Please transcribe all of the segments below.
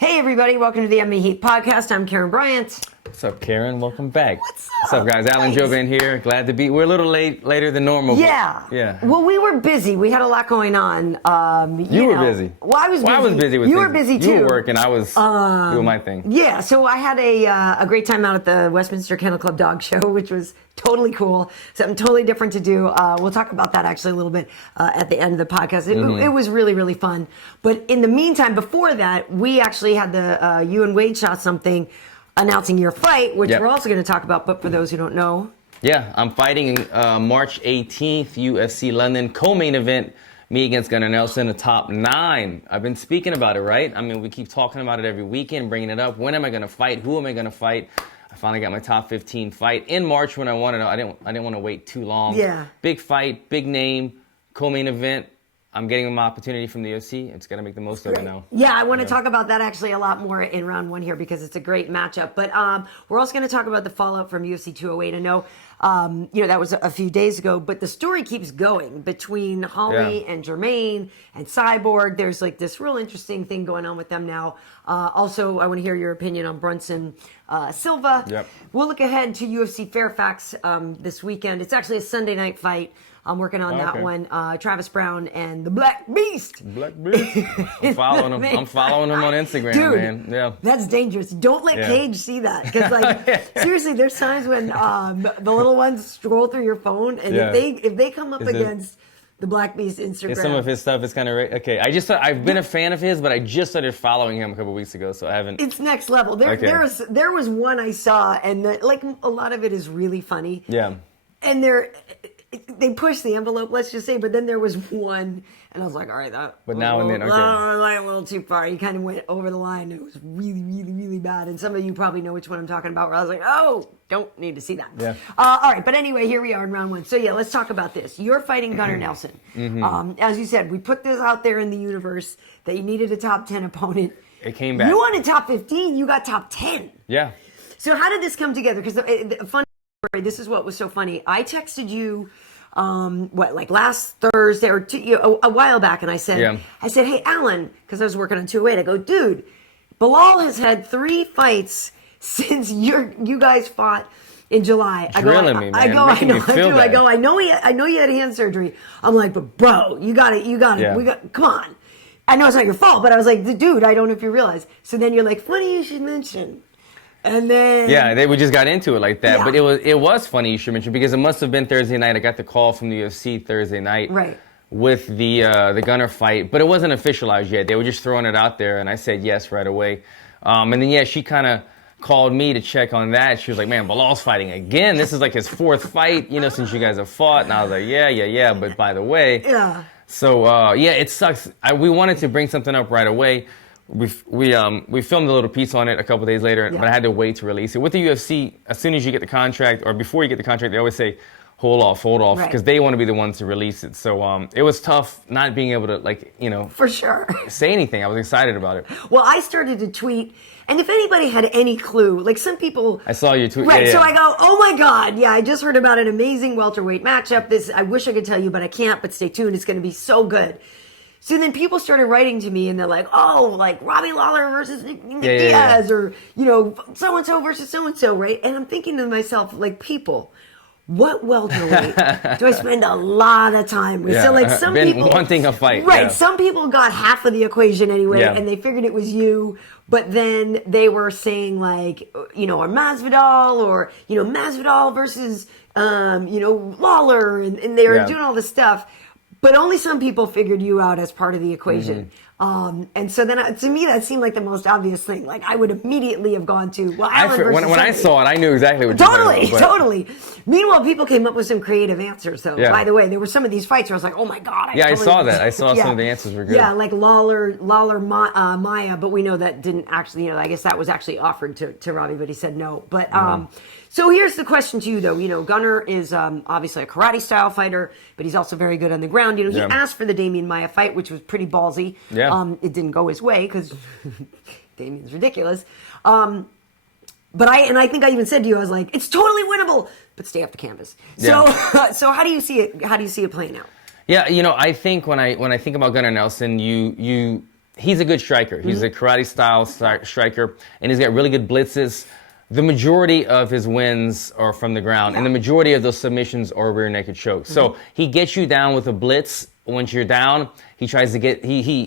Hey everybody, welcome to the MMA Heat podcast. I'm Karyn Bryant. What's up, Karyn? Welcome back. What's up, guys? Alan Jouban here. Glad to be. We're a little later than normal. Yeah. Yeah. Well, we were busy. We had a lot going on. You were busy. Well, I was busy. I was busy with you things. were busy too. You were working. I was doing my thing. Yeah. So I had a great time out at the Westminster Kennel Club Dog Show, which was totally cool. Something totally different to do. We'll talk about that actually a little bit at the end of the podcast. It was really, really fun. But in the meantime, before that, we actually had the you and Wade shot something announcing your fight, which we're also going to talk about. But for those who don't know. Yeah, I'm fighting March 18th, UFC London, co-main event, me against Gunnar Nelson, the top 9. I've been speaking about it, right? I mean, we keep talking about it every weekend, bringing it up. When am I going to fight? Who am I going to fight? I finally got my top 15 fight in March when I wanted. I didn't want to wait too long. Yeah. Big fight, big name, co-main event. I'm getting my opportunity from the UFC. It's got to make the most of it now. Yeah, I want to talk about that actually a lot more in round 1 here because it's a great matchup. But we're also going to talk about the fallout from UFC 208. I know, that was a few days ago, but the story keeps going between Holm and Germaine and Cyborg. There's like this real interesting thing going on with them now. Also, I want to hear your opinion on Brunson, Silva. Yep. We'll look ahead to UFC Fairfax this weekend. It's actually a Sunday night fight. I'm working on that one. Travis Browne and the Black Beast. Black Beast. I'm following him. I'm following him on Instagram, Dude, man. Yeah. That's dangerous. Don't let Cage see that. Because, seriously, there's times when the little ones scroll through your phone, and if they come up against the Black Beast Instagram. Some of his stuff is kind of okay. I've been a fan of his, but I just started following him a couple weeks ago, so I haven't. It's next level. There was one I saw, and a lot of it is really funny. Yeah. And they pushed the envelope, let's just say, but then there was one, and I was like, all right, that but now and then, okay. a little too far. You kind of went over the line. It was really, really, really bad. And some of you probably know which one I'm talking about, where I was like, oh, don't need to see that. Yeah. All right, but anyway, here we are in round 1. So, yeah, let's talk about this. You're fighting Gunnar Nelson. As you said, we put this out there in the universe that you needed a top 10 opponent. It came back. You wanted top 15. You got top 10. Yeah. So how did this come together? Because the funny story, this is what was so funny. I texted you last Thursday or a while back, and I said, hey, Alan, because I was working on 208, I go, dude, Bilal has had 3 fights since you guys fought in July. I know you had hand surgery. I'm like, but bro, you got it. Come on. I know it's not your fault, but I was like, dude, I don't know if you realize. So then you're like, funny you should mention. And then we just got into it like that. But it was funny you should mention, because it must have been Thursday night. I got the call from the UFC Thursday night with the Gunnar fight, but it wasn't officialized yet. They were just throwing it out there, and I said yes right away. And then she kind of called me to check on that. She was like, man, Bilal's fighting again. This is like his 4th fight, since you guys have fought. And I was like, yeah. But by the way, so it sucks. We wanted to bring something up right away. We filmed a little piece on it a couple days later, but I had to wait to release it. With the UFC, as soon as you get the contract, or before you get the contract, they always say, hold off, because they want to be the ones to release it. So it was tough not being able to, for sure, say anything. I was excited about it. Well, I started to tweet, and if anybody had any clue, some people... I saw your tweet. Right, so I go, oh my God, I just heard about an amazing welterweight matchup. I wish I could tell you, but I can't, but stay tuned. It's going to be so good. So then people started writing to me, and they're like, oh, Robbie Lawler versus Nick Diaz, or, so-and-so versus so-and-so, right? And I'm thinking to myself, people, what welterweight do I spend a lot of time with? So, some people... wanting a fight. Right, some people got half of the equation anyway, and they figured it was you, but then they were saying, or Masvidal, or, Masvidal versus, Lawler, and they were doing all this stuff. But only some people figured you out as part of the equation. And so then, to me, that seemed like the most obvious thing. I would immediately have gone to, Alan when I saw it, I knew exactly what you were talking about. Totally. Meanwhile, people came up with some creative answers, though. By the way, there were some of these fights where I was like, oh my God. I saw that. I saw some of the answers were good. Yeah, Lawler, Maya, but we know that didn't actually, I guess that was actually offered to Robbie, but he said no. But, so here's the question to you, though. Gunnar is obviously a karate-style fighter, but he's also very good on the ground. He asked for the Damian Maia fight, which was pretty ballsy. Yeah. It didn't go his way because Damian's ridiculous. But I think I even said to you, I was like, it's totally winnable, but stay off the canvas. Yeah. So how do you see it? How do you see it playing out? Yeah, I think when I think about Gunnar Nelson, he's a good striker. He's a karate-style striker, and he's got really good blitzes. The majority of his wins are from the ground, and the majority of those submissions are rear naked chokes. So he gets you down with a blitz. Once you're down, he tries to get he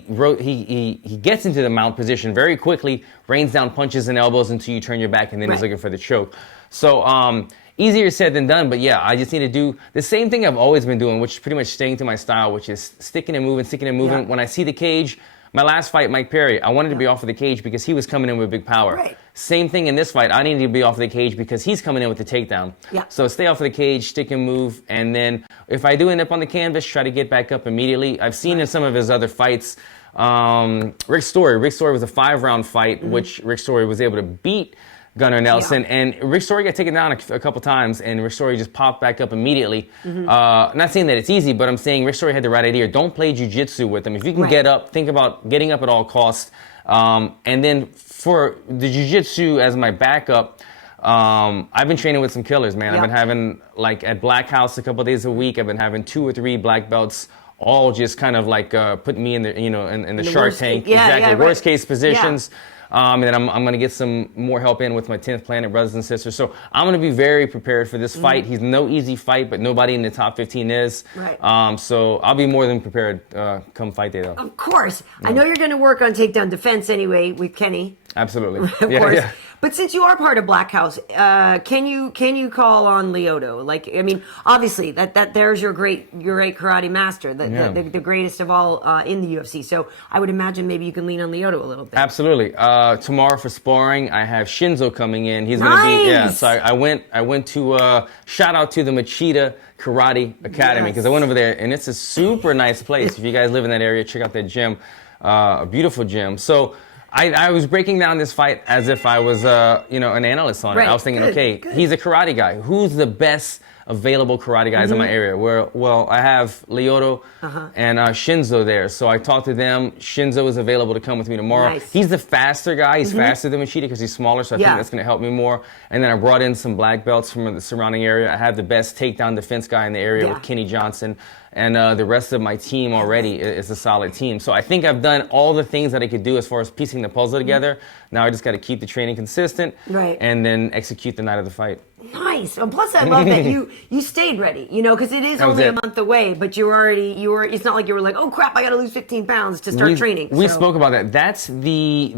gets into the mount position very quickly, rains down punches and elbows until you turn your back, and then he's looking for the choke. So easier said than done, but yeah, I just need to do the same thing I've always been doing, which is pretty much staying to my style, which is sticking and moving. Yeah. When I see the cage, my last fight, Mike Perry, I wanted to be off of the cage because he was coming in with big power. Right. Same thing in this fight. I needed to be off of the cage because he's coming in with the takedown. Yeah. So stay off of the cage, stick and move, and then if I do end up on the canvas, try to get back up immediately. I've seen in some of his other fights, Rick Story was a 5-round fight, which Rick Story was able to beat Gunnar Nelson, and Rick Story got taken down a couple times, and Rick Story just popped back up immediately. Not saying that it's easy, but I'm saying Rick Story had the right idea. Don't play jiu-jitsu with him. If you can get up, think about getting up at all costs. And then for the jiu-jitsu as my backup, I've been training with some killers, man. I've been having, like, at Black House a couple days a week, I've been having 2 or 3 black belts, all just kind of like putting me in the, in the shark tank. Worst case positions. And then I'm going to get some more help in with my 10th Planet brothers and sisters. So I'm going to be very prepared for this fight. He's no easy fight, but nobody in the top 15 is. Right. So I'll be more than prepared come fight day, though. Of course. Yeah. I know you're going to work on takedown defense anyway with Kenny. Absolutely. Of course. Yeah. But since you are part of Black House, can you call on Lyoto? Like, I mean, obviously that there's your great karate master, the greatest of all in the UFC. So I would imagine maybe you can lean on Lyoto a little bit. Absolutely. Tomorrow for sparring, I have Shinzo coming in. He's going to be So I went to shout out to the H.E.A.T Karate Academy because I went over there and it's a super nice place. If you guys live in that area, check out that gym, a beautiful gym. So I was breaking down this fight as if I was, an analyst on it. I was thinking, he's a karate guy. Who's the best available karate guys in my area? Well, I have Lyoto and Shinzo there. So I talked to them. Shinzo is available to come with me tomorrow. Nice. He's the faster guy. He's faster than H.E.A.T because he's smaller. So I think that's going to help me more. And then I brought in some black belts from the surrounding area. I have the best takedown defense guy in the area with Kenny Johnson. And the rest of my team already is a solid team. So I think I've done all the things that I could do as far as piecing the puzzle together. Now I just got to keep the training consistent and then execute the night of the fight. Nice. And plus, I love that you stayed ready, because it is only a month away, but you were, it's not like you were like, oh crap, I got to lose 15 pounds to start training. We spoke about that. That's the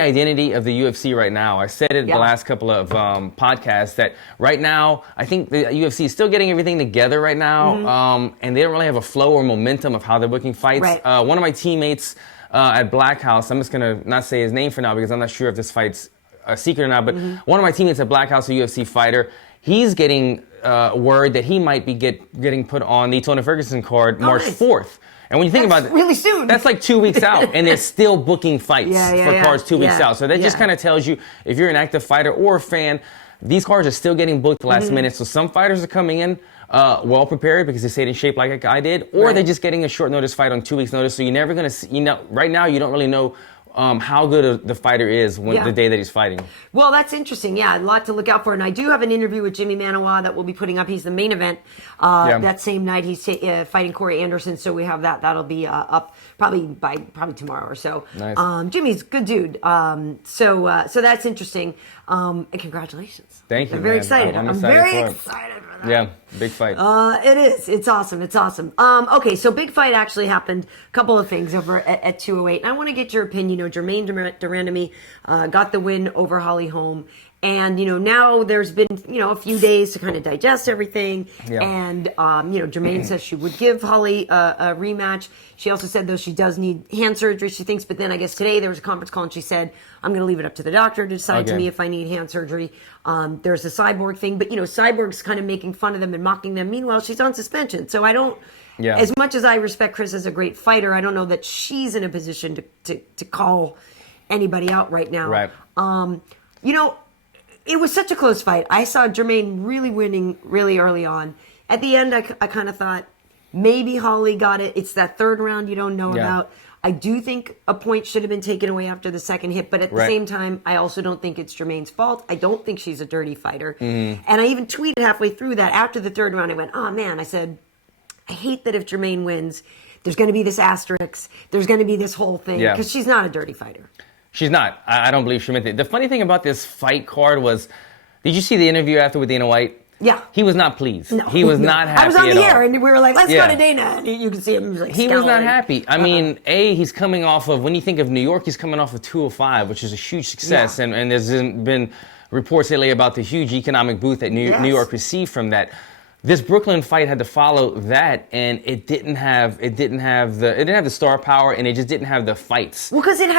identity of the UFC right now. I said it the last couple of podcasts that right now, I think the UFC is still getting everything together right now, and they don't really have a flow or momentum of how they're booking fights. Right. One of my teammates at Black House, I'm just going to not say his name for now because I'm not sure if this fight's a secret or not, but one of my teammates at Black House, a UFC fighter, he's getting word that he might be getting put on the Tony Ferguson card March 4th. And when you think about it, really soon. That's like 2 weeks out, and they're still booking fights for cards 2 weeks out. So that just kind of tells you, if you're an active fighter or a fan, these cards are still getting booked last minute. So some fighters are coming in well prepared because they stayed in shape like I did, or they're just getting a short notice fight on 2 weeks notice. So you're never going to see, right now you don't really know how good the fighter is the day that he's fighting. Well, that's interesting. Yeah, a lot to look out for. And I do have an interview with Jimmy Manawa that we'll be putting up. He's the main event that same night. He's fighting Corey Anderson, so we have that. That'll be up probably tomorrow or so. Nice. Jimmy's a good dude. So that's interesting. And congratulations. Thank you. I'm very excited. I'm very excited for that. Yeah, big fight. It is. It's awesome. Okay, so big fight actually happened. A couple of things over at 208. And I want to get your opinion. Germaine de Randamie got the win over Holm. And, now there's been, a few days to kind of digest everything. Yeah. And, Germaine says she would give Holly a rematch. She also said, though, she does need hand surgery, she thinks. But then I guess today there was a conference call and she said, I'm going to leave it up to the doctor to decide to me if I need hand surgery. There's the Cyborg thing. But, Cyborg's kind of making fun of them and mocking them. Meanwhile, she's on suspension. So I don't, as much as I respect Chris as a great fighter, I don't know that she's in a position to call anybody out right now. Right. It was such a close fight. I saw Germaine really winning really early on. At the end, I kind of thought maybe Holly got it. It's that third round you don't know about. I do think a point should have been taken away after the second hit, but at the same time, I also don't think it's Germaine's fault. I don't think she's a dirty fighter. And I even tweeted halfway through that after the third round, I went, oh man, I said, I hate that if Germaine wins, there's going to be this asterisk, there's going to be this whole thing, because she's not a dirty fighter. She's not. I don't believe she meant it. The funny thing about this fight card was, did you see the interview after with Dana White? Yeah. He was not pleased. No, he was not happy. I was on the air all. and we were like, let's go to Dana. And you can see him like he was not happy. I mean, he's coming off of, when you think of New York, he's coming off of 205, which is a huge success. Yeah. And there's been reports lately about the huge economic boost that New York received from that. This Brooklyn fight had to follow that, and it didn't have the star power, and it just didn't have the fights. Well, because it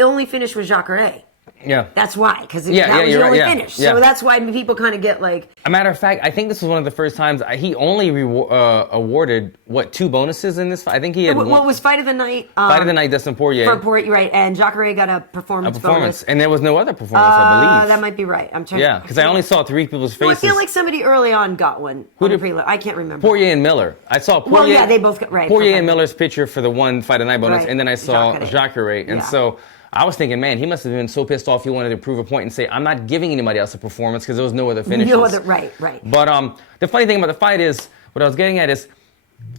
only finished with Jacare. Yeah. That's why, because that was the only finish. Yeah. So that's why people kind of get like... A matter of fact, I think this was one of the first times he only awarded, 2 bonuses in this fight? I think he had what was Fight of the Night? Fight of the Night, Dustin Poirier. For Poirier, right. And Jacare got a performance bonus. And there was no other performance, I believe. That might be right. I'm trying. Yeah, because I only saw 3 people's faces. Well, I feel like somebody early on got one. I can't remember. Poirier and Miller. I saw Poirier. Well, yeah, they both got, right. Poirier and Miller's picture for the one Fight of the Night bonus, and then I saw Jacare. And so... I was thinking, man, he must have been so pissed off he wanted to prove a point and say, I'm not giving anybody else a performance because there was no other finishes. No other, right. But the funny thing about the fight is, what I was getting at is,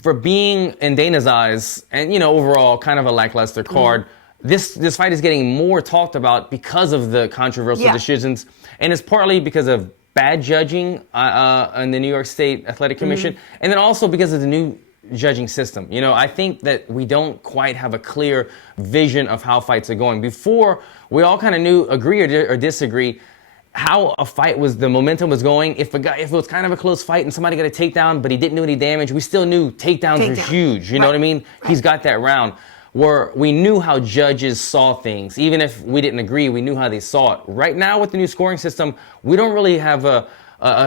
for being, in Dana's eyes, and, overall kind of a lackluster card, this fight is getting more talked about because of the controversial decisions. And it's partly because of bad judging in the New York State Athletic Commission, and then also because of the new judging system. I think that we don't quite have a clear vision of how fights are going. Before, we all kind of agree or disagree how a fight was, the momentum was going. If it was kind of a close fight and somebody got a takedown, but he didn't do any damage, we still knew takedowns were huge. You know what I mean? He's got that round. Where we knew how judges saw things. Even if we didn't agree, we knew how they saw it. Right now, with the new scoring system, we don't really have a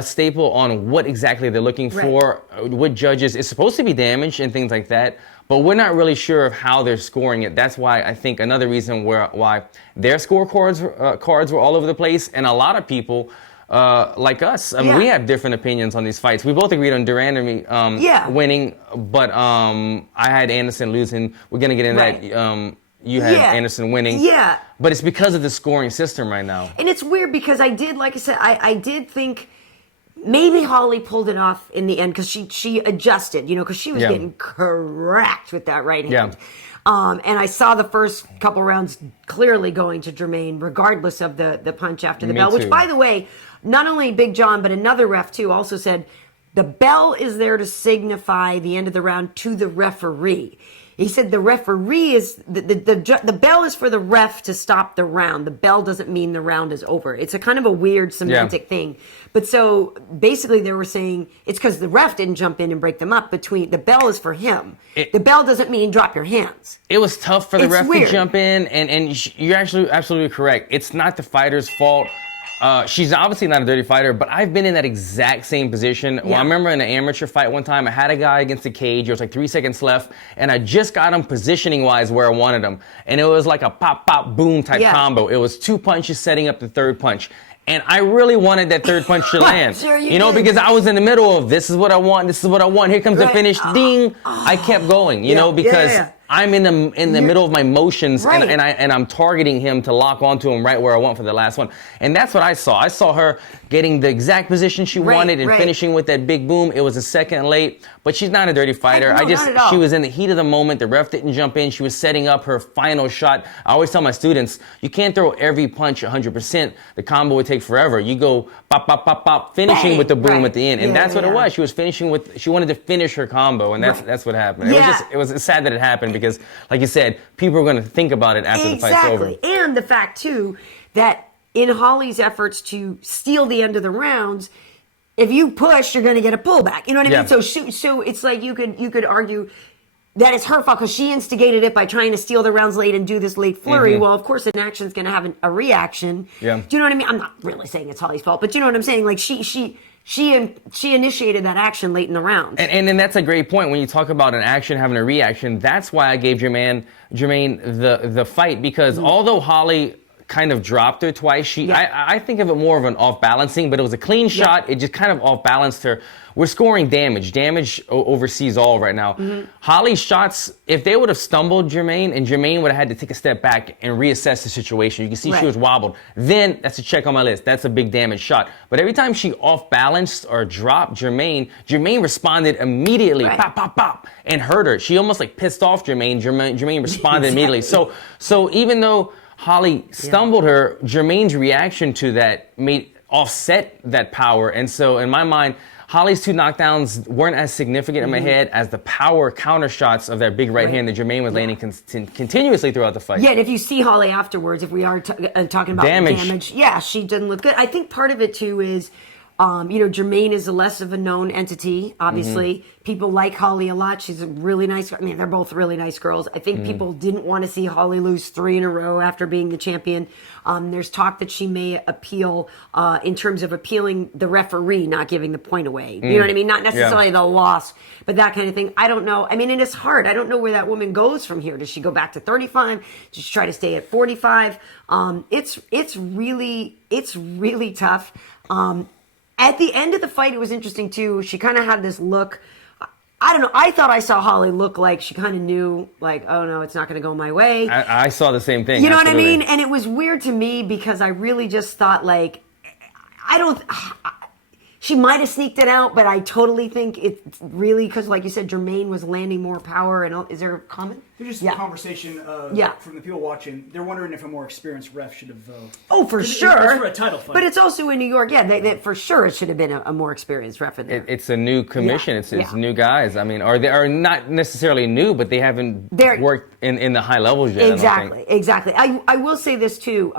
staple on what exactly they're looking for, what judges is supposed to be damaged and things like that, but we're not really sure of how they're scoring it. That's why I think another reason why their scorecards cards were all over the place, and a lot of people like us, I mean, we have different opinions on these fights. We both agreed on Randamie winning, but I had Anderson losing. We're going to get into that. You had Anderson winning. Yeah. But it's because of the scoring system right now. And it's weird because I did think maybe Holly pulled it off in the end because she adjusted, because she was getting cracked with that right hand. And I saw the first couple rounds clearly going to Germaine, regardless of the punch after the bell, which, by the way, not only Big John, but another ref, too, also said the bell is there to signify the end of the round to the referee. He said the referee is, the bell is for the ref to stop the round. The bell doesn't mean the round is over. It's a kind of a weird semantic thing. But so basically they were saying it's because the ref didn't jump in and break them up. The bell is for him. The bell doesn't mean drop your hands. It was tough for the ref to jump in, and you're actually absolutely correct. It's not the fighter's fault. She's obviously not a dirty fighter, but I've been in that exact same position. Well, I remember in an amateur fight one time, I had a guy against the cage. There was like 3 seconds left, and I just got him positioning-wise where I wanted him. And it was like a pop, pop, boom type combo. It was 2 punches setting up the third punch. And I really wanted that third punch to land. Because I was in the middle of this is what I want, this is what I want. Here comes the finish. Ding. I kept going, because I'm in the middle of my motions, and I'm targeting him to lock onto him right where I want for the last one. And that's what I saw. I saw her getting the exact position she wanted and finishing with that big boom. It was a second late, but she's not a dirty fighter. She was in the heat of the moment. The ref didn't jump in. She was setting up her final shot. I always tell my students, you can't throw every punch 100%. The combo would take forever. You go pop, pop, pop, pop, finishing with the boom at the end. And that's what it was. She was finishing she wanted to finish her combo, and that's what happened. It was sad that it happened because, like you said, people are going to think about it after the fight's over. And the fact, too, that in Holly's efforts to steal the end of the rounds, if you push, you're going to get a pullback. You know what I mean? So it's like you could argue that it's her fault because she instigated it by trying to steal the rounds late and do this late flurry. Well, of course, an action's going to have a reaction. Yeah. Do you know what I mean? I'm not really saying it's Holly's fault, but you know what I'm saying? Like she initiated that action late in the round. And that's a great point. When you talk about an action having a reaction, that's why I gave Germaine the fight, because although Holly kind of dropped her twice. I think of it more of an off-balancing, but it was a clean shot. It just kind of off-balanced her. We're scoring damage. Damage oversees all right now. Holly's shots, if they would have stumbled Germaine, and Germaine would have had to take a step back and reassess the situation, you can see she was wobbled, then that's a check on my list. That's a big damage shot. But every time she off-balanced or dropped Germaine responded immediately, pop, pop, pop, and hurt her. She almost like pissed off Germaine. Germaine responded immediately. So even though Holly stumbled her, Germaine's reaction to that offset that power. And so in my mind, Holly's 2 knockdowns weren't as significant in my head as the power counter shots of that big right hand that Germaine was landing continuously throughout the fight. Yeah, and if you see Holly afterwards, if we are talking about damage, she didn't look good. I think part of it too is, Germaine is less of a known entity, obviously. People like Holly a lot. She's a really nice, they're both really nice girls. I think people didn't want to see Holly lose 3 in a row after being the champion. There's talk that she may appeal in terms of appealing the referee not giving the point away. You know what I mean? Not necessarily the loss, but that kind of thing. I don't know. And it's hard. I don't know where that woman goes from here. Does she go back to 35? Does she try to stay at 45? It's really tough. At the end of the fight, it was interesting, too. She kind of had this look. I don't know. I thought I saw Holly look like she kind of knew, like, oh, no, it's not going to go my way. I saw the same thing. You know what I mean? And it was weird to me because I really just thought, like, she might have sneaked it out, but I totally think it's really because, like you said, Germaine was landing more power. And is there a comment? There's just a conversation from the people watching. They're wondering if a more experienced ref should have. Oh, for sure. It's for a title fight. But it's also in New York. Yeah, they for sure it should have been a more experienced ref in there. It's a new commission. It's new guys. Or they are not necessarily new, but they haven't worked in the high levels yet. Exactly. I will say this too.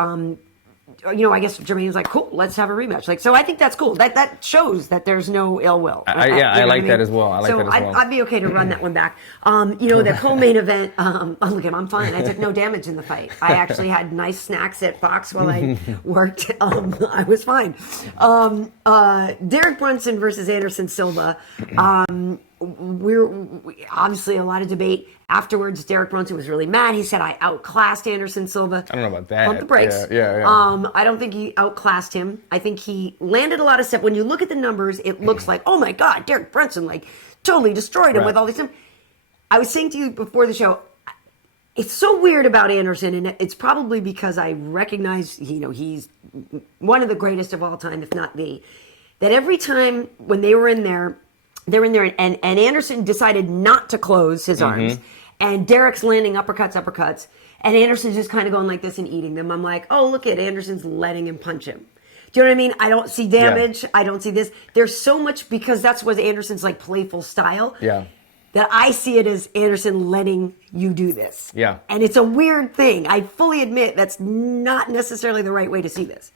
I guess Germaine was like, cool, let's have a rematch. So I think that's cool. That shows that there's no ill will. I like that as well. I'd be okay to run that one back. The co-main event, look, I'm fine. I took no damage in the fight. I actually had nice snacks at Fox while I worked. I was fine. Derrick Brunson versus Anderson Silva. We're obviously a lot of debate. Afterwards, Derrick Brunson was really mad. He said, I outclassed Anderson Silva. I don't know about that. Pump the brakes. Yeah. I don't think he outclassed him. I think he landed a lot of stuff. When you look at the numbers, it looks like, oh my God, Derrick Brunson, totally destroyed him with all these stuff. I was saying to you before the show, it's so weird about Anderson, and it's probably because I recognize, he's one of the greatest of all time, if not the, that every time when they're in there, and Anderson decided not to close his arms, and Derrick's landing uppercuts, and Anderson's just kind of going like this and eating them. I'm like, oh, look at Anderson's letting him punch him. Do you know what I mean? I don't see damage. Yeah. I don't see this. There's so much, because that's what Anderson's playful style. Yeah. That I see it as Anderson letting you do this. Yeah. And it's a weird thing. I fully admit that's not necessarily the right way to see this.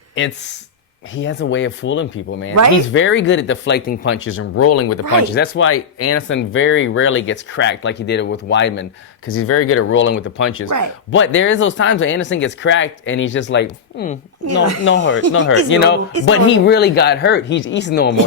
He has a way of fooling people, man. Right? He's very good at deflecting punches and rolling with the punches. That's why Anderson very rarely gets cracked like he did it with Weidman, because he's very good at rolling with the punches. Right. But there is those times when Anderson gets cracked and he's just like, no hurt. But he really got hurt. He's normal,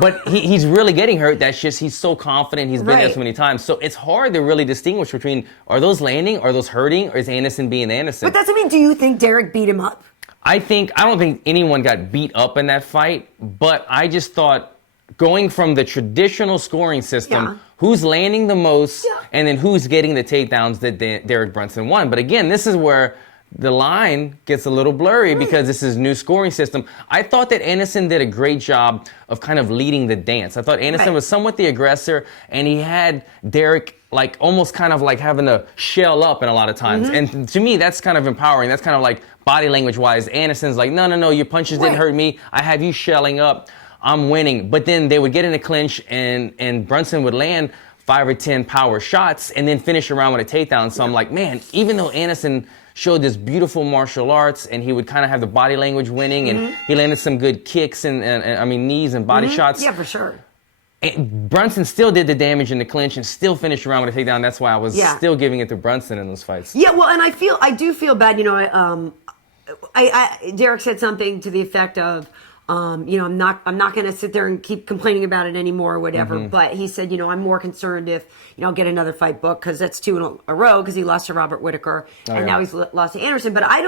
But he's really getting hurt. That's just, he's so confident. He's been there so many times. So it's hard to really distinguish between, are those landing, are those hurting, or is Anderson being Anderson? But do you think Derrick beat him up? I don't think anyone got beat up in that fight, but I just thought, going from the traditional scoring system, who's landing the most, and then who's getting the takedowns, that Derrick Brunson won. But again, this is where the line gets a little blurry because this is new scoring system. I thought that Anderson did a great job of kind of leading the dance. I thought Anderson was somewhat the aggressor, and he had Derrick almost kind of having to shell up in a lot of times. And to me, that's kind of empowering. That's kind of body language wise. Anderson's like, no, your punches didn't hurt me. I have you shelling up. I'm winning. But then they would get in a clinch, and Brunson would land 5 or 10 power shots and then finish around with a takedown. So I'm like, man, even though Anderson showed this beautiful martial arts, and he would kind of have the body language winning, and he landed some good kicks and knees and body shots. Yeah, for sure. And Brunson still did the damage in the clinch and still finished around with a takedown. That's why I was still giving it to Brunson in those fights. Yeah, well, and I do feel bad. Derrick said something to the effect of, I'm not going to sit there and keep complaining about it anymore or whatever. But he said, I'm more concerned if, I'll get another fight booked, because that's 2 in a row, because he lost to Robert Whittaker, and now he's lost to Anderson. But I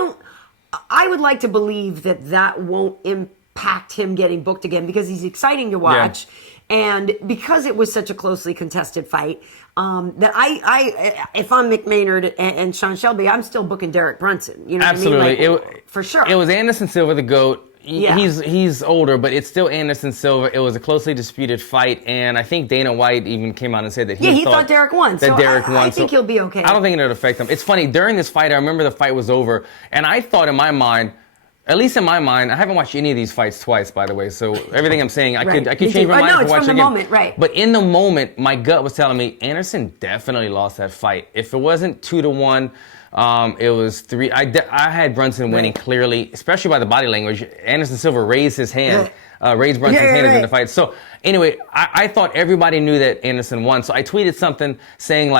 I would like to believe that won't impact him getting booked again because he's exciting to watch. Yeah. And because it was such a closely contested fight, that I if I'm Mick Maynard and Sean Shelby, I'm still booking Derrick Brunson. You know Absolutely. what I mean? Like, for sure. It was Anderson Silva, the GOAT. Yeah. He's older, but it's still Anderson Silva. It was a closely disputed fight, and I think Dana White even came out and said that he thought Derrick won. I think he'll be okay. I don't think it'll affect him. It's funny, during this fight, I remember the fight was over, and I thought in my mind, at least in my mind, I haven't watched any of these fights twice, by the way, so everything I'm saying, I could change my mind if I watch it again. Moment, right. But in the moment, my gut was telling me, Anderson definitely lost that fight. If it wasn't 2-1, it was 3. I had Brunson winning clearly, especially by the body language. Anderson Silva raised his hand, raised Brunson's hand in the fight. So anyway, I thought everybody knew that Anderson won. So I tweeted something saying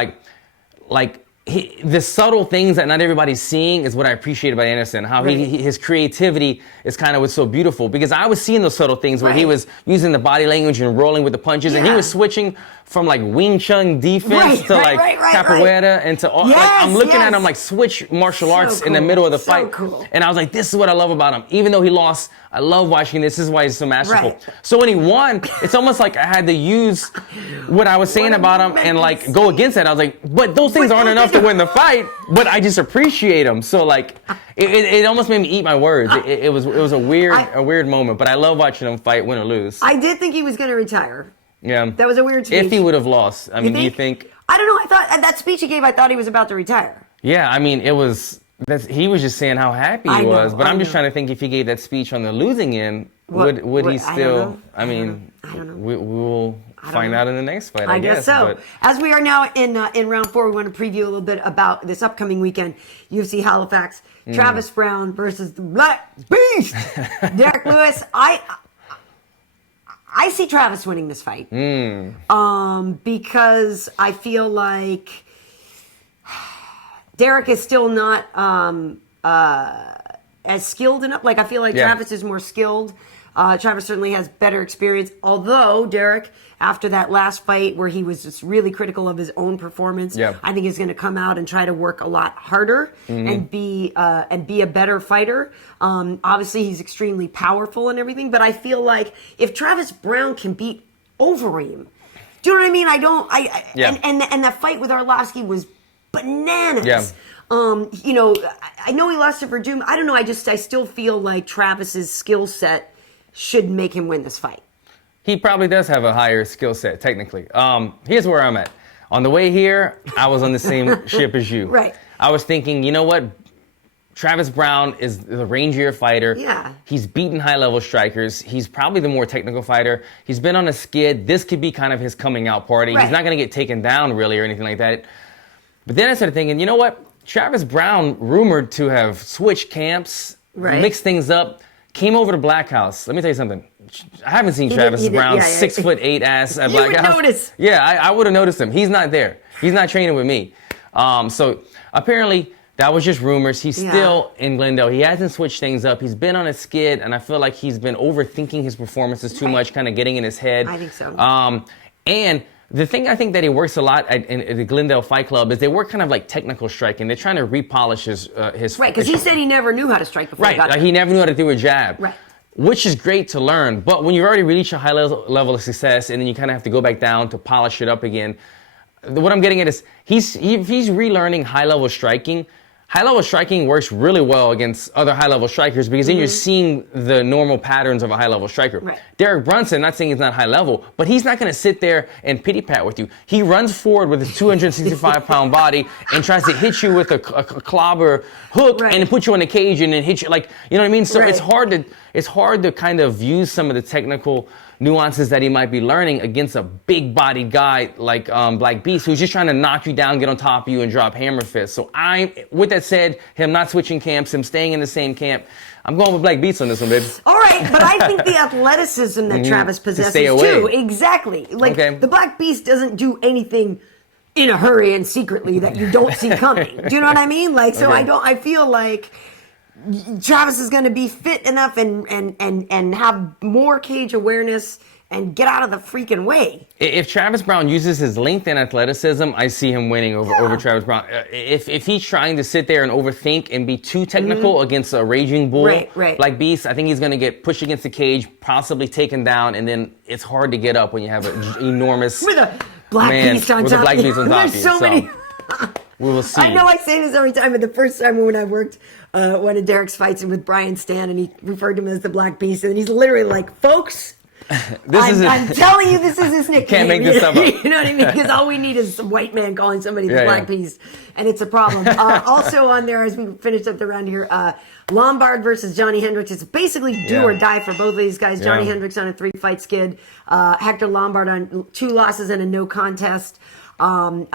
the subtle things that not everybody's seeing is what I appreciate about Anderson. How his creativity is kind of what's so beautiful. Because I was seeing those subtle things where he was using the body language and rolling with the punches, and he was switching from like Wing Chun defense to capoeira and to all. I'm looking at him like switch martial arts in the middle of the fight, and I was like, this is what I love about him. Even though he lost, I love watching this. This is why he's so masterful. So when he won, it's almost like I had to use what I was saying about him and like go against that. I was like, but those things aren't enough to win the fight. But I just appreciate him. So like, it almost made me eat my words. It was a weird moment. But I love watching him fight, win or lose. I did think he was going to retire. Yeah. That was a weird speech. If he would have lost. I mean, do you think? I don't know. I thought at that speech he gave, I thought he was about to retire. Yeah, I mean, he was just saying how happy he was. But I'm just trying to think if he gave that speech on the losing end, would he still? I mean, we will find out in the next fight, I guess so. But as we are now in round 4, we want to preview a little bit about this upcoming weekend. UFC Halifax, Travis Browne versus the Black Beast, Derrick Lewis. I see Travis winning this fight because I feel like Derrick is still not as skilled enough. Like I feel like Travis is more skilled. Travis certainly has better experience. Although Derrick, after that last fight where he was just really critical of his own performance, I think he's going to come out and try to work a lot harder and be a better fighter. Obviously, he's extremely powerful and everything. But I feel like if Travis Browne can beat Overeem, do you know what I mean? And that fight with Arlovsky was bananas. Yeah. I know he lost to Verdum. I don't know. I still feel like Travis's skill set should make him win this fight. He probably does have a higher skill set, technically. Here's where I'm at. On the way here, I was on the same ship as you. Right. I was thinking, you know what? Travis Browne is the rangier fighter. Yeah. He's beaten high-level strikers. He's probably the more technical fighter. He's been on a skid. This could be kind of his coming out party. Right. He's not going to get taken down, really, or anything like that. But then I started thinking, you know what? Travis Browne, rumored to have switched camps, mixed things up, came over to Black House. Let me tell you something. I haven't seen Travis Browne's 6'8" ass at Black House. You would notice. Yeah, I would have noticed him. He's not there. He's not training with me. So apparently that was just rumors. He's still in Glendale. He hasn't switched things up. He's been on a skid, and I feel like he's been overthinking his performances too much, kind of getting in his head. I think so. And the thing I think that he works a lot in the Glendale Fight Club is they work kind of like technical striking. They're trying to repolish his right, because he said he never knew how to strike before he got there. He never knew how to do a jab. Right. Which is great to learn. But when you've already reached a high level of success and then you kind of have to go back down to polish it up again, what I'm getting at is he's relearning high-level striking. High-level striking works really well against other high-level strikers because then you're seeing the normal patterns of a high-level striker. Right. Derrick Brunson, not saying he's not high-level, but he's not going to sit there and pity-pat with you. He runs forward with his 265-pound body and tries to hit you with a clobber hook and then put you in a cage and then hit you. Like, you know what I mean? So it's hard to kind of use some of the technical nuances that he might be learning against a big-bodied guy like Black Beast, who's just trying to knock you down, get on top of you, and drop hammer fists. So with that said, him not switching camps, him staying in the same camp, I'm going with Black Beast on this one, baby. All right, but I think the athleticism that Travis possesses too, exactly. Like the Black Beast doesn't do anything in a hurry and secretly that you don't see coming. Do you know what I mean? Like, so I feel like Travis is going to be fit enough and have more cage awareness and get out of the freaking way. If Travis Browne uses his length and athleticism, I see him winning over Travis Browne. If he's trying to sit there and overthink and be too technical against a raging bull like Beast, I think he's going to get pushed against the cage, possibly taken down, and then it's hard to get up when you have an enormous with a black beast on top. There's so many. We will see. I know I say this every time, but the first time when I worked one of Derrick's fights with Bryant Stan, and he referred to him as the Black Beast, and he's literally like, folks, I'm telling you, this is his nickname. Can't make this stuff up. You know what I mean? Because all we need is some white man calling somebody the Black Beast, and it's a problem. Also on there, as we finish up the round here, Lombard versus Johny Hendricks. It's basically do or die for both of these guys. Johny Hendricks on a 3-fight skid. Hector Lombard on 2 losses and a no contest. I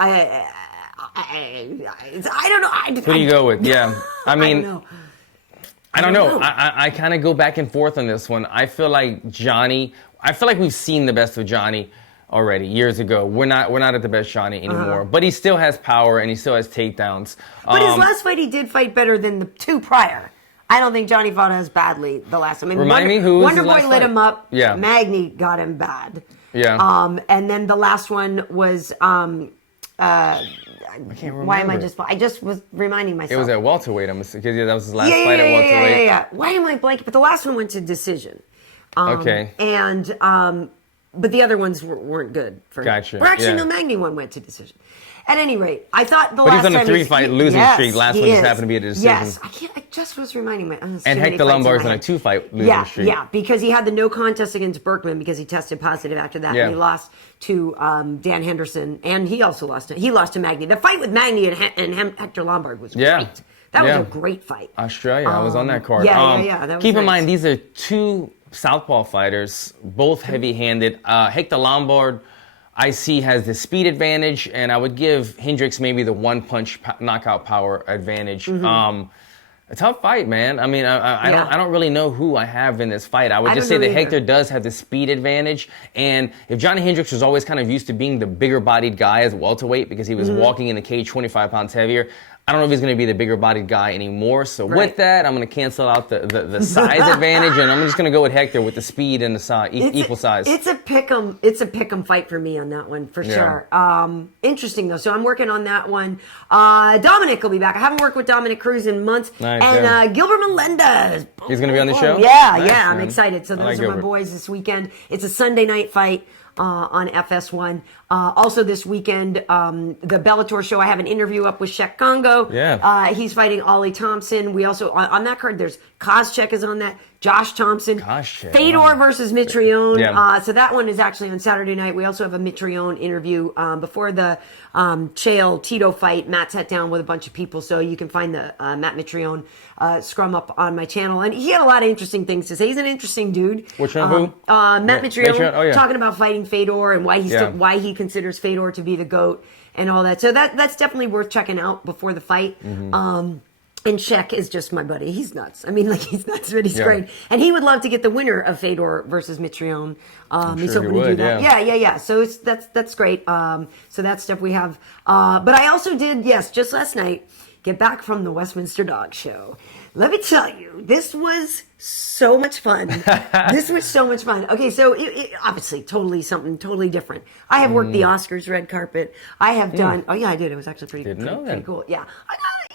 don't know. Who do you go with? Yeah. I mean, I don't know. know. I kind of go back and forth on this one. I feel like we've seen the best of Johny already years ago. We're not at the best Johny anymore. But he still has power and he still has takedowns. But his last fight, he did fight better than the 2 prior. I don't think Johny fought as badly the last time. I mean, Remind me who was his last Wonderboy lit fight? him up. Yeah. Magny got him bad. Yeah. And then the last one was I can't remember. why am I just was reminding myself. It was at welterweight, because that was his last fight at welterweight. Yeah. Why am I blanking? But the last one went to decision. Okay. And but the other ones weren't good for Gotcha. Or actually, no, Magny one went to decision. At any rate, I thought the But last he's time on a 3-fight losing streak. Last one just happened to be a decision. Yes, I just was reminding me. And Hector Lombard's on a 2-fight losing streak. Yeah, because he had the no contest against Berkman because he tested positive after that, and he lost to Dan Henderson, and he also lost to Magny. The fight with Magny and Hector Lombard was great. That was a great fight. Australia, I was on that card. That was keep in mind, these are 2 southpaw fighters, both heavy-handed. Hector Lombard, I see, has the speed advantage, and I would give Hendricks maybe the 1-punch knockout power advantage. A tough fight, man. I mean, I don't really know who I have in this fight. I would just say that Hector does have the speed advantage, and if Johny Hendricks was always kind of used to being the bigger-bodied guy as welterweight because he was walking in the cage 25 pounds heavier, I don't know if he's going to be the bigger-bodied guy anymore. So with that, I'm going to cancel out the size advantage, and I'm just going to go with Hector with the speed and the size, equal size. It's a pick'em fight for me on that one for sure. Interesting though. So I'm working on that one. Dominic will be back. I haven't worked with Dominic Cruz in months. Nice, and Gilbert Melendez. He's going to be on the show? Yeah, nice, I'm man. excited. So those are Gilbert. my boys this weekend. It's a Sunday night fight. On FS1. Also this weekend, the Bellator show, I have an interview up with Shek Congo. Yeah. He's fighting Ollie Thompson. We also, on that card, there's Koscheck is on that. Josh Thompson. Fedor versus Mitrione. So that one is actually on Saturday night. We also have a Mitrione interview before the Chael Tito fight. Matt sat down with a bunch of people, so you can find the Matt Mitrione scrum up on my channel. And he had a lot of interesting things to say. He's an interesting dude. Which one? Who? Matt Mitrione. Oh, yeah. Talking about fighting Fedor and why he considers Fedor to be the GOAT and all that. So that's definitely worth checking out before the fight. And Shek is just my buddy. He's nuts. I mean, like, he's nuts, but he's great. And he would love to get the winner of Fedor versus Mitrione. He's hoping to do that. Yeah. So that's great. So that's stuff we have. But I also did, just last night, get back from the Westminster Dog Show. Let me tell you, this was so much fun. Okay, so it obviously something totally different. I have worked the Oscars red carpet. I have done. Oh yeah, I did. It was actually pretty cool. Yeah, I got it.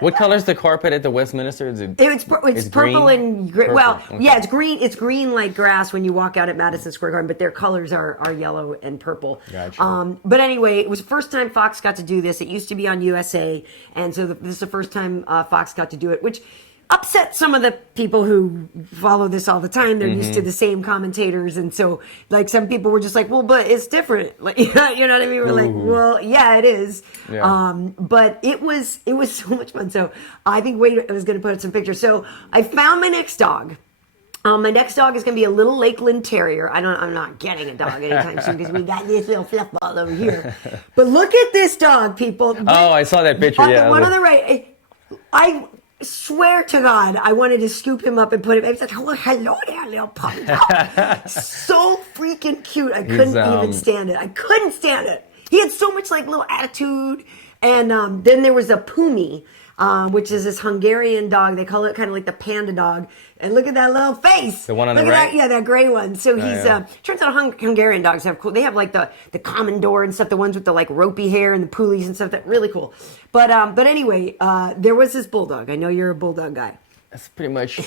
What color's the carpet at the Westminster? It's purple and gray. Well, yeah, it's green. It's green like grass when you walk out at Madison Square Garden, but their colors are yellow and purple. Gotcha. But anyway, it was the first time Fox got to do this. It used to be on USA, and so this is the first time Fox got to do it, which upset some of the people who follow this all the time. They're used to the same commentators, and so like some people were just like, "Well, but it's different." Like, you know what I mean? We're like, "Well, yeah, it is." Yeah. But it was so much fun. So I think Wade was going to put up some pictures. So I found my next dog. My next dog is going to be a little Lakeland Terrier. I'm not getting a dog anytime soon because we got this little fluffball over here. But look at this dog, people. Oh, I saw that picture. The one on the right. I swear to God, I wanted to scoop him up and put him. I was like, "Oh, hello there, little puppy." So freaking cute. I couldn't even stand it. He had so much like little attitude. And then there was a Pumi. which is this Hungarian dog. They call it kind of like the panda dog. And look at that little face. The one on the right? That gray one. So he's, turns out Hungarian dogs have cool, they have like the Commodore and stuff, the ones with the like ropey hair and the poolies and stuff, that really cool. But anyway, there was this bulldog. I know you're a bulldog guy. That's pretty much,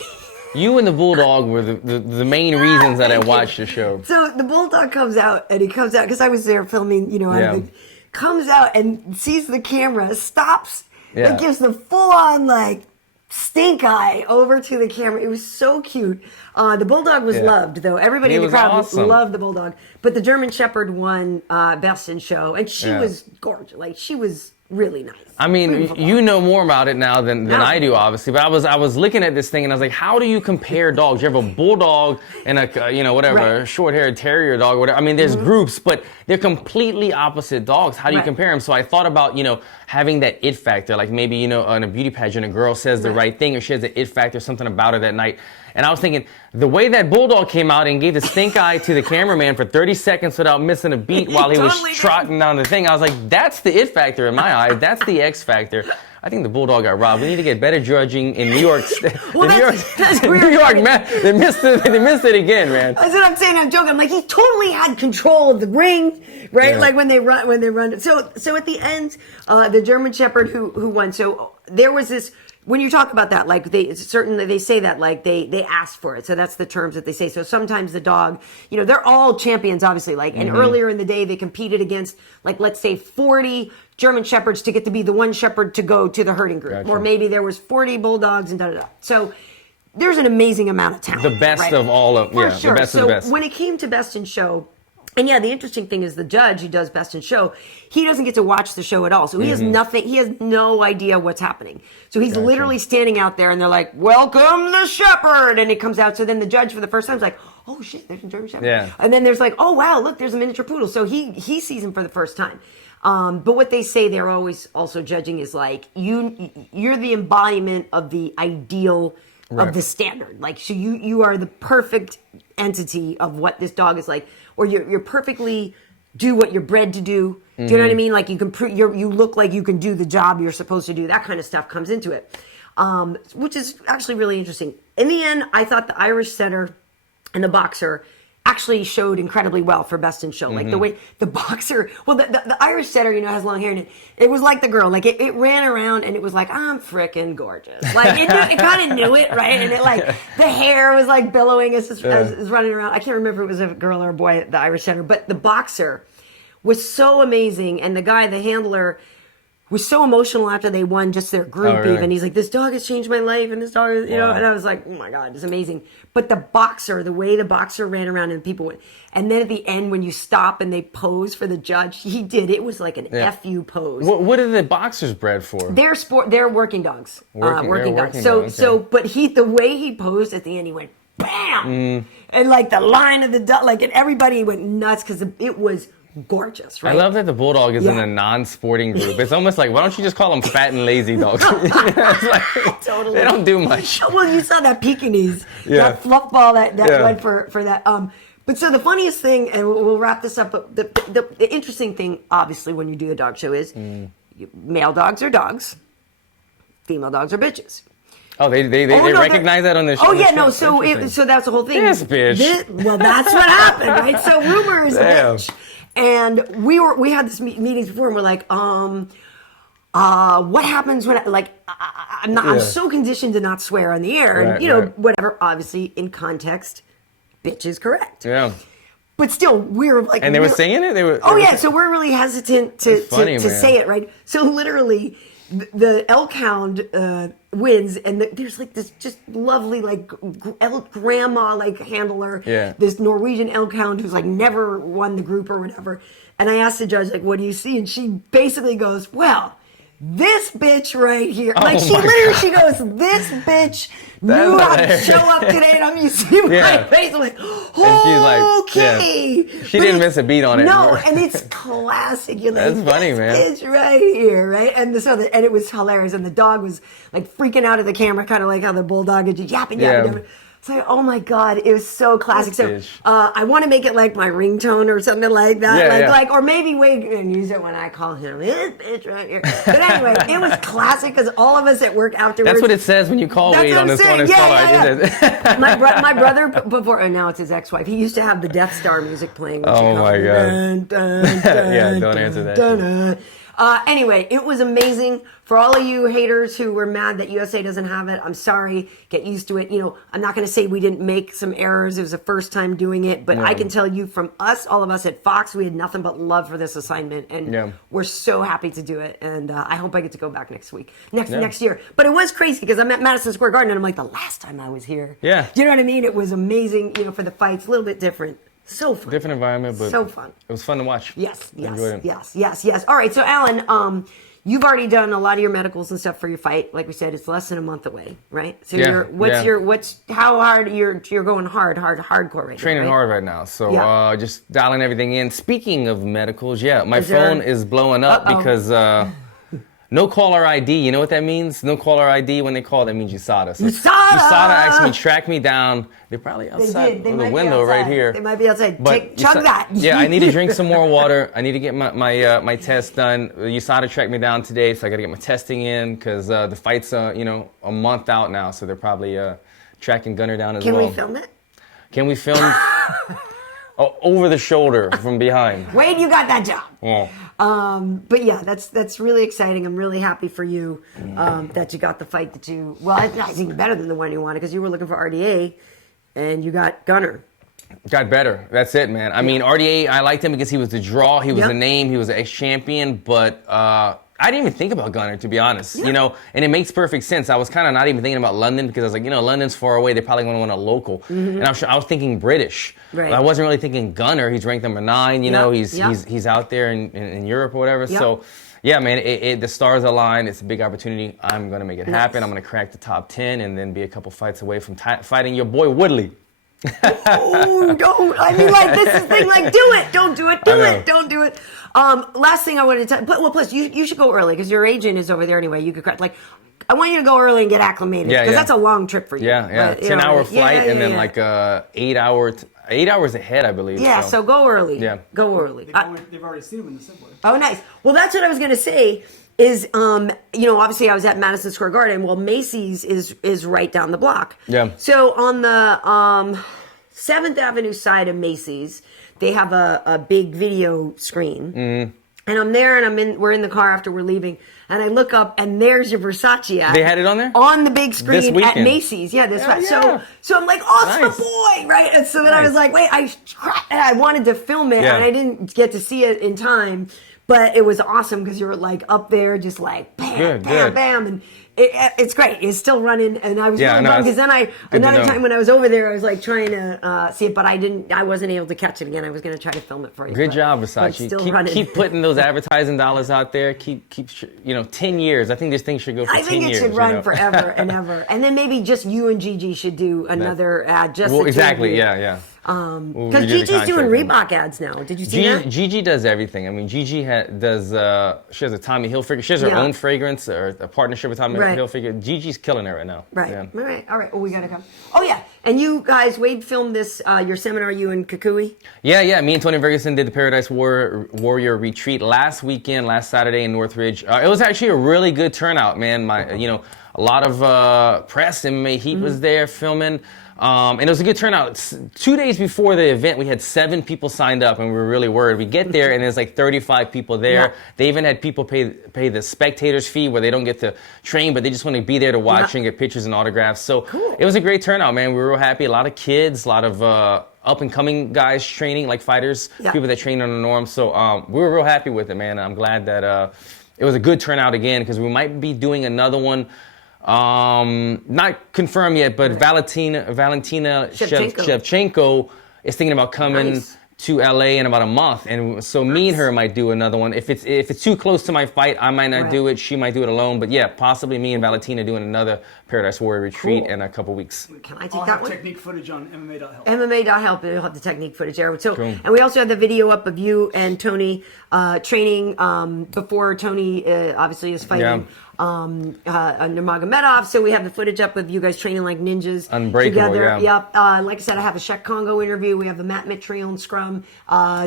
you and the bulldog were the main reasons that I watched the show. So the bulldog comes out, and he comes out, because I was there filming, comes out and sees the camera, stops, and gives the full-on, like, stink eye over to the camera. It was so cute. The bulldog was loved, though. Everybody in the crowd loved the bulldog. But the German Shepherd won Best in Show, and she was gorgeous. Like, she was really nice. I mean, you know more about it now than I do, obviously. But I was looking at this thing, and I was like, how do you compare dogs? You have a bulldog and a short-haired terrier dog, or whatever. I mean, there's groups, but they're completely opposite dogs. How do you compare them? So I thought about, having that it factor, like maybe, in a beauty pageant, a girl says the right thing, or she has the it factor, something about her that night. And I was thinking, the way that bulldog came out and gave the stink eye to the cameraman for 30 seconds without missing a beat while he was trotting down the thing, I was like, that's the it factor in my eyes. That's the X factor. I think the bulldog got robbed. We need to get better judging in New York. That's weird. New York, man, they missed it again, man. That's what I'm saying. I'm joking. I'm like, he totally had control of the ring, right? Yeah. Like when they run. So at the end, the German Shepherd who won. So there was this. When you talk about that, like they say that like they asked for it. So that's the terms that they say. So sometimes the dog, they're all champions, obviously. Like, and earlier in the day, they competed against, like, let's say 40 German Shepherds to get to be the one shepherd to go to the herding group. Gotcha. Or maybe there was 40 bulldogs and da-da-da. So there's an amazing amount of talent. The best of all of, For sure. The best of the best. So when it came to Best in Show, and the interesting thing is the judge who does Best in Show, he doesn't get to watch the show at all. So he has nothing, he has no idea what's happening. So he's literally standing out there and they're like, welcome the shepherd. And it comes out. So then the judge for the first time is like, oh shit, there's a German Shepherd. Yeah. And then there's like, oh wow, look, there's a miniature poodle. So he sees him for the first time. But what they say they're always also judging is like, you're the embodiment of the ideal of the standard. Like, so you are the perfect entity of what this dog is like, or you're perfectly do what you're bred to do. Do you know what I mean? Like, you can you look like you can do the job you're supposed to do. That kind of stuff comes into it, which is actually really interesting. In the end, I thought the Irish setter and the boxer actually showed incredibly well for Best in Show. Like the way the boxer, the Irish setter, has long hair, and it was like the girl, like it ran around and it was like, I'm freaking gorgeous. Like it kind of knew it, right? And it like, the hair was like billowing as running around. I can't remember if it was a girl or a boy, the Irish setter, but the boxer was so amazing. And the guy, the handler, was so emotional after they won just their group even. He's like, this dog has changed my life, and this dog is, and I was like, oh my God, it's amazing. But the boxer, the way the boxer ran around and people went, and then at the end when you stop and they pose for the judge, it was like an FU pose. What are the boxers bred for? They're working dogs. Working dogs. But the way he posed at the end, he went, bam! And like the line of the dog, like, and everybody went nuts because it was gorgeous, right? I love that the bulldog is in a non-sporting group. It's almost like, why don't you just call them fat and lazy dogs? It's like, totally. They don't do much. Well, you saw that Pekingese, that fluff ball that went for that. But so the funniest thing, and we'll wrap this up, but the interesting thing, obviously, when you do a dog show is male dogs are dogs, female dogs are bitches. Oh, they recognize that on the show. Oh, yeah, no, so that's the whole thing. This bitch. Well, that's what happened, right? So rumor is a bitch. And we had this meetings before, and we're like, what happens when, I'm so conditioned to not swear on the air, and whatever. Obviously, in context, bitch is correct. Yeah. But still, we're like, and they were saying it. So we're really hesitant to say it, right? So literally, the elk hound wins, and there's like this just lovely like elk grandma like handler, this Norwegian elk hound who's like never won the group or whatever. And I asked the judge, like, what do you see? And she basically goes, well, this bitch right here. Like, she goes, this bitch knew how to show up today. And I'm used to my face. I'm like, okay. She didn't miss a beat on it. No, and it's classic. You're like, that's funny, man. It's right here, right? And and it was hilarious. And the dog was like freaking out at the camera, kind of like how the bulldog is yapping. So, oh my God, it was so classic. So, I want to make it like my ringtone or something like that. Or maybe Wade and use it when I call him this bitch right here. But anyway, it was classic because all of us at work afterwards. That's what it says when you call Wade on this one. My brother before, and now it's his ex-wife. He used to have the Death Star music playing. Oh my God! Don't answer that. Anyway, it was amazing. For all of you haters who were mad that USA doesn't have it, I'm sorry. Get used to it. I'm not going to say we didn't make some errors. It was the first time doing it. But I can tell you from us, all of us at Fox, we had nothing but love for this assignment. And we're so happy to do it. And I hope I get to go back next year. But it was crazy because I'm at Madison Square Garden and I'm like, the last time I was here. Yeah. Do you know what I mean? It was amazing, for the fights, a little bit different. So fun. Different environment, but so fun. It was fun to watch. Yes. All right, so Alan, you've already done a lot of your medicals and stuff for your fight. Like we said, it's less than a month away, right? So how hard you're going hardcore right now? Training hard right now. So just dialing everything in. Speaking of medicals, my phone is blowing up because no caller ID. You know what that means? No caller ID. When they call, that means USADA. So USADA actually tracked me down. They're probably outside the window right here. They might be outside. Chug that. Yeah, I need to drink some more water. I need to get my test done. USADA tracked me down today, so I got to get my testing in because the fight's a month out now. So they're probably tracking Gunnar down as well. Can we film it? Can we film? Over the shoulder from behind. Wade, you got that job. Yeah. But yeah, that's really exciting. I'm really happy for you that you got the fight that you. Well, I think better than the one you wanted because you were looking for RDA, and you got Gunnar. Got better. That's it, man. I mean, RDA, I liked him because he was the draw. He was the name. He was an ex-champion. But I didn't even think about Gunnar, to be honest. And it makes perfect sense. I was kind of not even thinking about London because I was like, London's far away. They're probably going to want a local. Mm-hmm. And I was thinking British. Right. I wasn't really thinking Gunnar. He's ranked number 9. He's out there in Europe or whatever. Yep. So, yeah, man, the stars align. It's a big opportunity. I'm going to make it happen. I'm going to crack the top 10 and then be a couple fights away from fighting your boy Woodley. Oh, don't. I mean, this is the thing. Do it. Don't do it. Don't do it. Last thing I wanted to tell. Well, plus, you should go early because your agent is over there anyway. You could I want you to go early and get acclimated because that's a long trip for you. Yeah. 10-hour flight and then 8 hours. 8 hours ahead, I believe. Yeah, so go early. Yeah. Go early. They've already seen him in the subway. Oh, nice. Well, that's what I was going to say is, obviously I was at Madison Square Garden. Well, Macy's is right down the block. Yeah. So on the 7th Avenue side of Macy's, they have a big video screen. Mm-hmm. And I'm there and we're in the car after we're leaving. And I look up and there's your Versace ad. They had it on there? On the big screen at Macy's. Yeah, this right. Yeah. So I'm like, oh, it's the boy, right? And so then I was like, wait, I wanted to film it and I didn't get to see it in time. But it was awesome because you were up there just bam, bam. And it's great. It's still running. And I was really bummed because then another time when I was over there, I was trying to see it, but I wasn't able to catch it again. I was going to try to film it for you. Good job, Versace. Keep putting those advertising dollars out there. Keep 10 years. I think this thing should go for 10 years. I think it should run forever and ever. And then maybe just you and Gigi should do another ad. Exactly. Yeah. Because Gigi's doing Reebok ads now. Did you see that? Gigi does everything. I mean, Gigi does. She has a Tommy Hilfiger. She has her own fragrance or a partnership with Tommy Hilfiger. Gigi's killing it right now. Right. Yeah. All right. Well, we gotta come. Oh yeah. And you guys, Wade filmed this your seminar. You in Kukui? Yeah. Me and Tony Ferguson did the Paradise Warrior retreat last Saturday in Northridge. It was actually a really good turnout, man. A lot of press. MMA Heat was there filming. And it was a good turnout. 2 days before the event, we had 7 people signed up, and we were really worried. We get there, and there's 35 people there. Yeah. They even had people pay the spectators fee where they don't get to train, but they just want to be there to watch and get pictures and autographs. So It was a great turnout, man. We were real happy. A lot of kids, a lot of up-and-coming guys training, like fighters, people that train on the norm. So we were real happy with it, man. I'm glad that it was a good turnout again because we might be doing another one. Not confirmed yet, but Valentina Shevchenko is thinking about coming to LA in about a month, and so me and her might do another one. If it's too close to my fight, I might not do it. She might do it alone, but yeah, possibly me and Valentina doing another Paradise Warrior retreat in a couple weeks. Can I take that one? Technique footage on MMA.help. MMA.help. It'll have the technique footage there. So, and we also have the video up of you and Tony training before Tony obviously is fighting. Yeah. Nurmagomedov. So we have the footage up of you guys training like ninjas Unbreakable, together. yeah. Yep. Like I said, I have a Czech Congo interview. We have the Matt Mitrione and Scrum,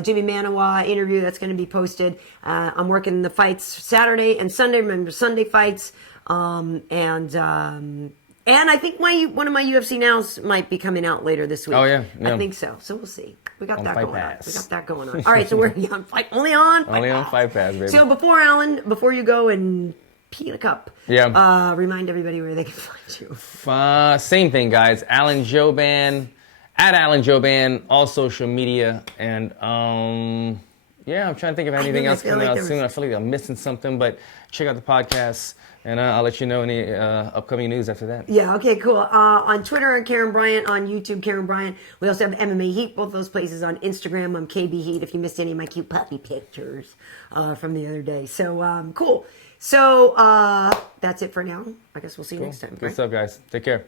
Jimmy Manawa interview that's going to be posted. I'm working the fights Saturday and Sunday. Remember Sunday fights. And I think one of my UFC Nows might be coming out later this week. Oh, yeah. I think so. So we'll see. We got that going on. Pass. We got that going on. All right, so we're on Fight. Only on Fight Pass, baby. So before you go and pee in a cup, remind everybody where they can find you. Same thing, guys. Alan Jouban, at Alan Jouban, all social media. And, I'm trying to think of anything else coming out soon. I feel like I'm missing something, but check out the podcast. And I'll let you know any upcoming news after that. Yeah, okay, cool. On Twitter, I'm Karyn Bryant. On YouTube, Karyn Bryant. We also have MMA Heat, both those places. On Instagram, I'm KB Heat, if you missed any of my cute puppy pictures from the other day. So, cool. So, that's it for now. I guess we'll see you next time. Good stuff, guys. Take care.